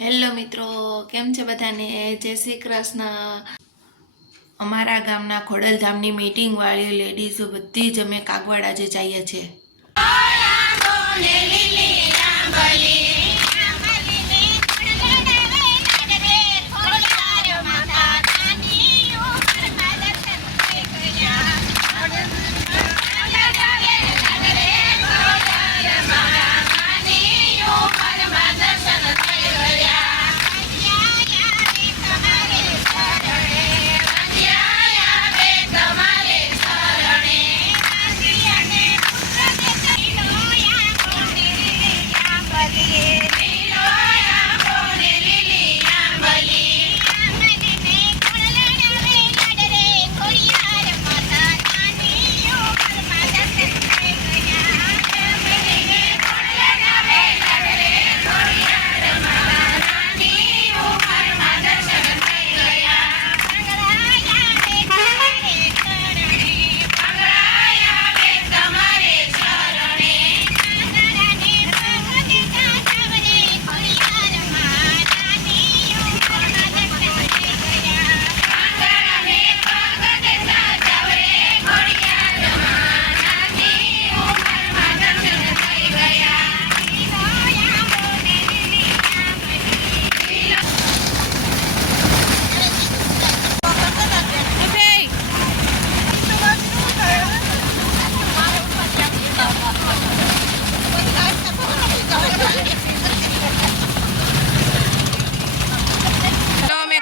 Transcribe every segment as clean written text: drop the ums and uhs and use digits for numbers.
Hello મિત્રો, કેમ છે બધાને? જય શ્રી કૃષ્ણ. અમારા ગામના ખોડલધામની મીટિંગ વાળી લેડીઝો બધી જ અમે કાગવાડ આજે જઈએ છીએ.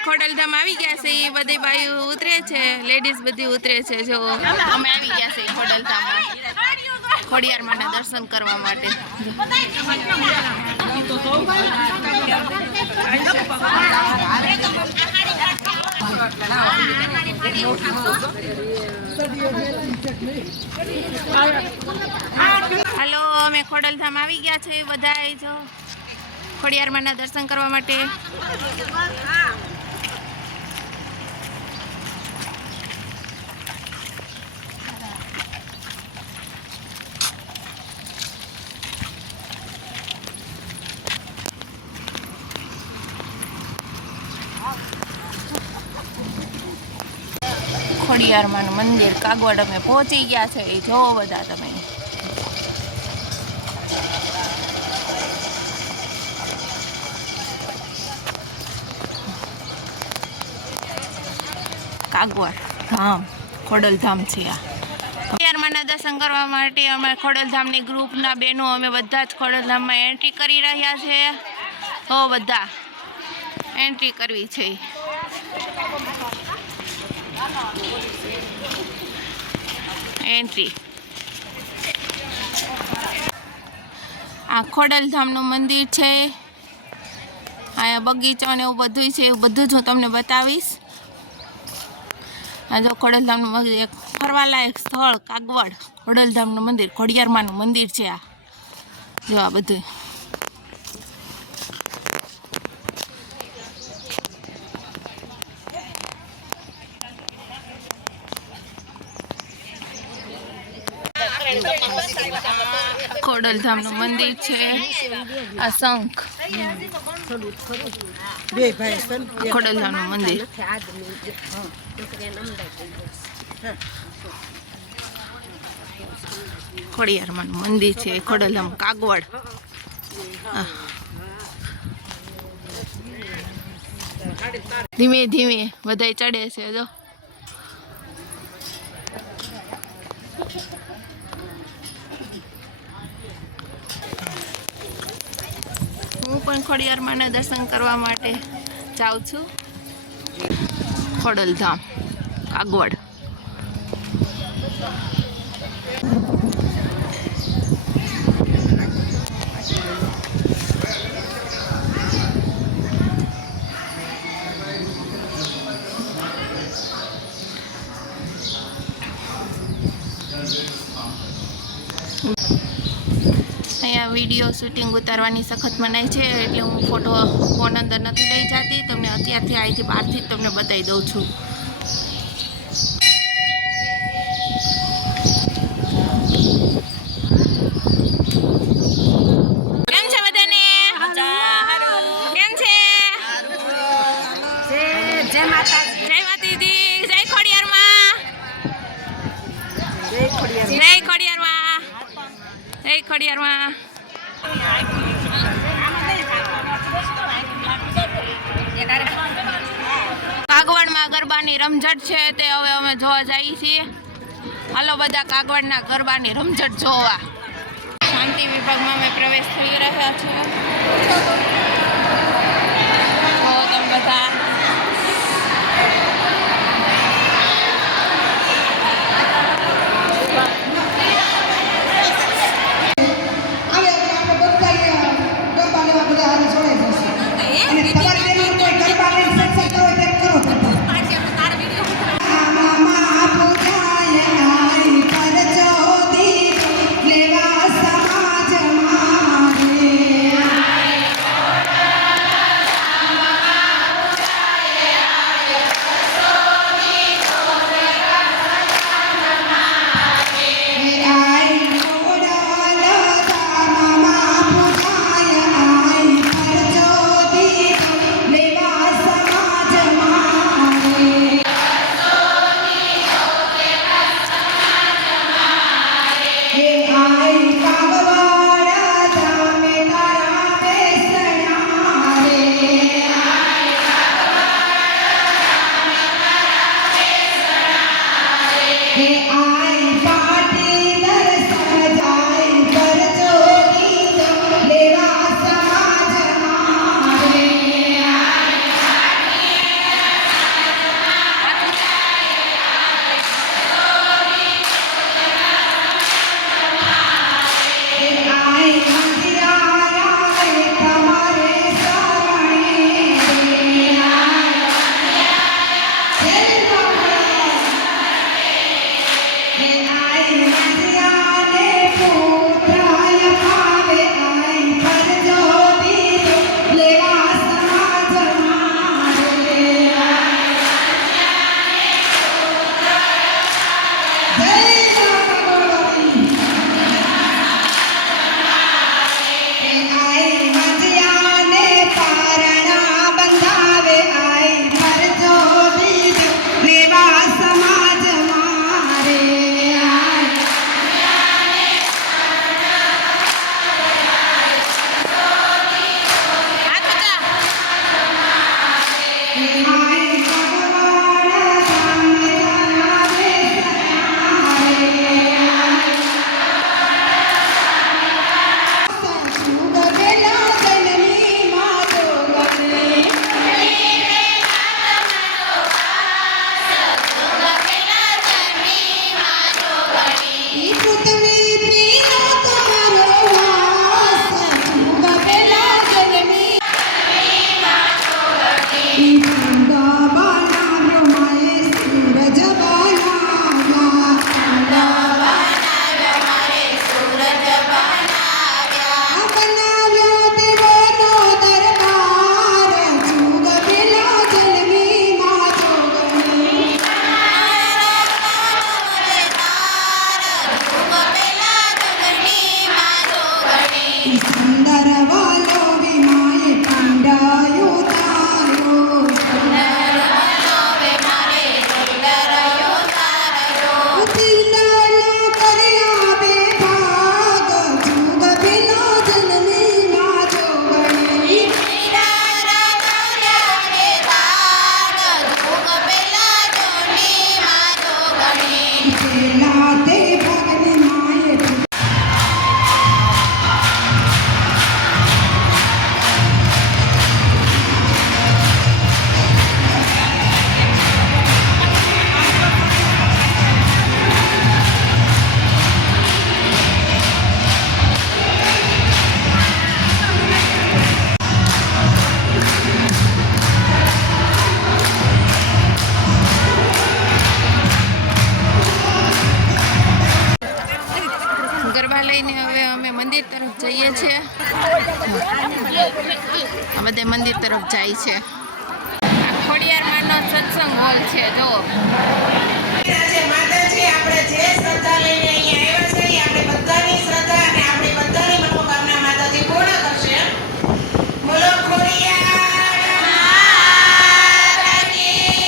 ખોડલધામ આવી ગયા છે, એ બધી બાઈઓ ઉતરે છે, લેડીઝ બધી ઉતરે છે. જો અમે આવી ગયા છે ખોડલધામમાં ખોડિયારમાંના દર્શન કરવા માટે. હાલો, અમે ખોડલધામ આવી ગયા છે બધા. જો ખોડિયારમાંના દર્શન કરવા માટે. ખોડિયારમાંનું મંદિર કાગવડ અમે પહોંચી ગયા છે. એ જોવો બધા તમે. કાગવડ ધામ ખોડલધામ છે આ. ખોડિયારમાંના દર્શન કરવા માટે અમે ખોડલધામની ગ્રુપના બહેનો અમે બધા જ ખોડલધામમાં એન્ટ્રી કરી રહ્યા છે. હો બધા એન્ટ્રી કરવી છે. એન્ટ્રી. આ ખોડલધામનું મંદિર છે. અહીંયા બગીચો ને એવું બધું છે. એવું બધું જ હું તમને બતાવીશ. આ જો ખોડલધામનું મંદિર, એક ફરવાલાયક સ્થળ કાગવડ ખોડલધામનું મંદિર, ખોડિયારમાંનું મંદિર છે આ. જો આ બધું ખોડલધામનું મંદિર છે. આ શંખ ખોડલધામનું મંદિર. ખોડિયારમાંનું મંદિર છે ખોડલધામ કાગવડ. ધીમે ધીમે બધા ચડે છે. જો હું પણ ખોડિયારમાંના દર્શન કરવા માટે જાઉં છું. ખોડલધામ કાગવડ. અહીંયા વિડીયો શૂટિંગ ઉતારવાની સખત મનાઈ છે, એટલે હું ફોટો ફોન અંદર નથી લઈ જતી. તમને અત્યારથી અહીંથી બહારથી જ તમને બતાવી દઉં છું. કેમ છે બધાને? કેમ છે? જય માતાજી, જય ખોડિયારમાં, જય ખોડિયારમાં, જય ખોડિયારમાં. કાગવડમાં ગરબાની રમઝટ છે તે હવે અમે જોવા જઈએ છીએ. હાલો બધા કાગવડના ગરબાની રમઝટ જોવા. શાંતિ વિભાગમાં અમે પ્રવેશ થઈ રહ્યા છીએ. તમે બધા જઈએ છીએ. આ બધે મંદિર તરફ જાય છે. આ ખોડિયારમાંનો સત્સંગ હોલ છે. જો માતાજી આપણે જે શ્રદ્ધા લઈને અહીંયા આવ્યા છે આપણે બધાની શ્રદ્ધા અને આપણી બધાની મનોકામના માતાજી પૂર્ણ કરશે. બોલો ખોડિયાર માતાજી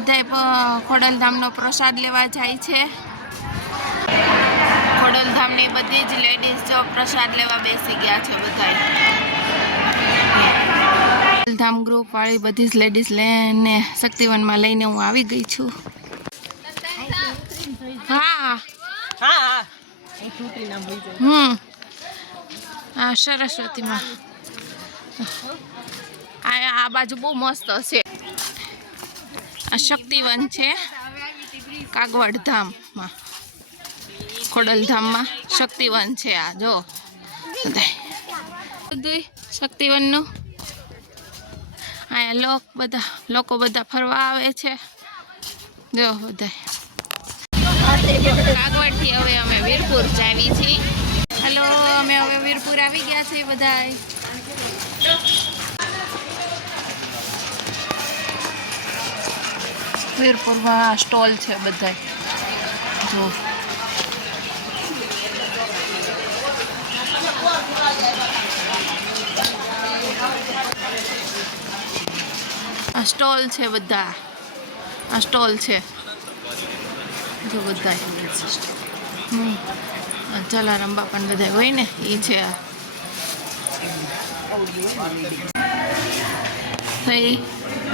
બધાય ખોડલધામનો પ્રસાદ લેવા જાય છે. ખોડલધામની બધી જ લેડીઝ જો પ્રસાદ લેવા બેસી ગયા છે બધાય. ખોડલધામ ગ્રુપ વાળી બધી જ લેડીઝ લઈને શક્તિવનમાં લઈને હું આવી ગઈ છું. હા હા સરસ્વતીમાં આ બાજુ બહુ મસ્ત હશે. આ શક્તિવન છે કાગવડ ધામમાં. ખોડલધામમાં શક્તિવન છે. આ જો બધું શક્તિવનનું. અહીંયા લોકો બધા ફરવા આવે છે. જો બધા કાગવડથી હવે અમે વીરપુર જાવી છીએ. હેલો, અમે હવે વીરપુર આવી ગયા છીએ બધા. વીરપુરમાં સ્ટોલ છે બધા જો. આ સ્ટોલ છે બધા. આ સ્ટોલ છે જો બધા. જલારામ બાપાને બધા હોય ને એ છે.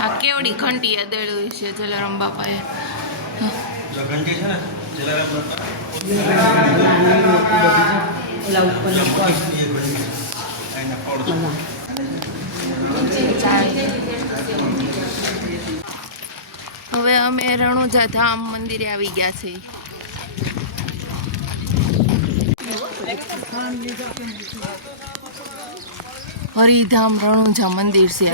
આ કેવડી ઘંટી દળી છે જલારામ બાપાએ. હવે અમે રણુજા ધામ મંદિરે આવી ગયા છીએ. હરિધામ રણુજા મંદિર છે.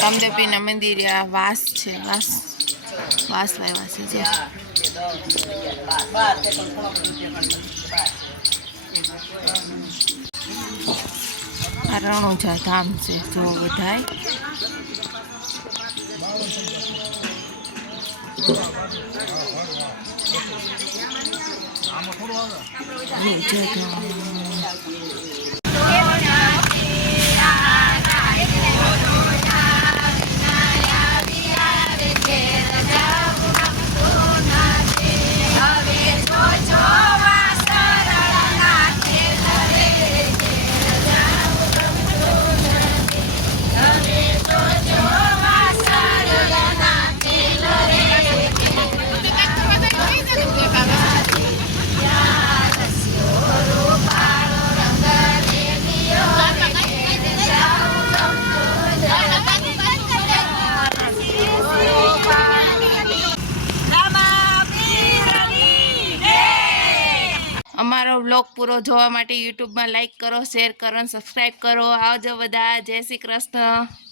રામદેવપીરના મંદિરે આ વાસ છે. વાસ વાવ્યા છે જો. આ રણુજા ધામ છે જો બધાય. અમારો બ્લોગ પૂરો જોવા માટે યુટ્યુબમાં લાઈક કરો, શેર કરો અને સબસ્ક્રાઈબ કરો. આવજો બધા. જય શ્રી કૃષ્ણ.